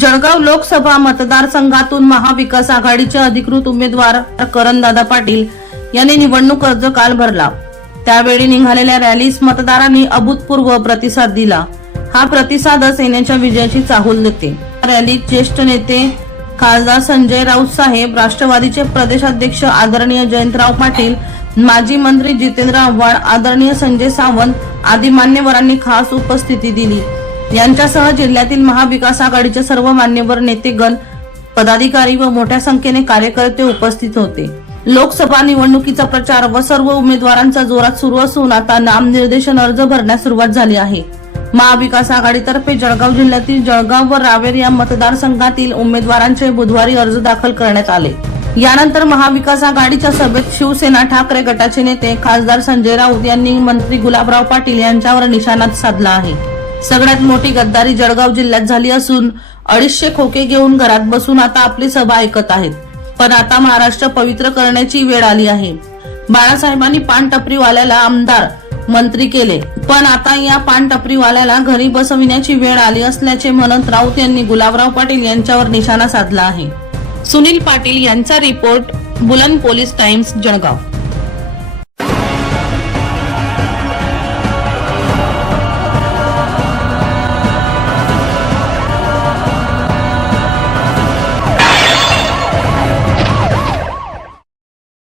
जळगाव लोकसभा मतदारसंघातून महाविकास आघाडीचे अधिकृत उमेदवार करणदादा पाटील यांनी निवडणूक अर्ज काल भरला. त्यावेळी निघालेल्या रॅलीस मतदारांनी अभूतपूर्व प्रतिसाद दिला. हा प्रतिसाद सेनेच्या विजयाची चाहूल देते. रॅलीत ज्येष्ठ नेते खासदार संजय राऊत साहेब राष्ट्रवादीचे प्रदेशाध्यक्ष आदरणीय जयंतराव पाटील माजी मंत्री जितेंद्र आव्हाड आदरणीय संजय सावंत आदी मान्यवरांनी खास उपस्थिती दिली. यांच्यासह जिल्ह्यातील महाविकास आघाडीचे सर्व मान्यवर नेतेगण पदाधिकारी व मोठ्या संख्येने कार्यकर्ते उपस्थित होते. लोकसभा निवडणुकीचा प्रचार व सर्व उमेदवारांचा जोरात सुरू असून आता नामनिर्देशन अर्ज भरण्यास सुरुवात झाली आहे. महाविकास आघाडीतर्फे जळगाव जिल्ह्यातील जळगाव व रावेर या मतदारसंघातील उमेदवारांचे बुधवारी अर्ज दाखल करण्यात आले. यानंतर महाविकास आघाडीच्या सभेत शिवसेना ठाकरे गटाचे नेते खासदार संजय राऊत यांनी मंत्री गुलाबराव पाटील यांच्यावर निशाणा साधला आहे. सगळ्यात मोठी गद्दारी जळगाव जिल्ह्यात झाली असून अडीचशे खोके घेऊन घरात बसून आता आपली सभा ऐकत आहेत. पण आता महाराष्ट्र पवित्र करण्याची वेळ आली आहे. बाळासाहेबांनी पान टपरीवाल्याला आमदार मंत्री केले. पण आता या पान टपरीवाल्याला घरी बसविण्याची वेळ आली असल्याचे म्हणत राऊत यांनी गुलाबराव पाटील यांच्यावर निशाणा साधला आहे. सुनील पाटील यांचा रिपोर्ट बुलंद पोलीस टाइम्स जळगाव.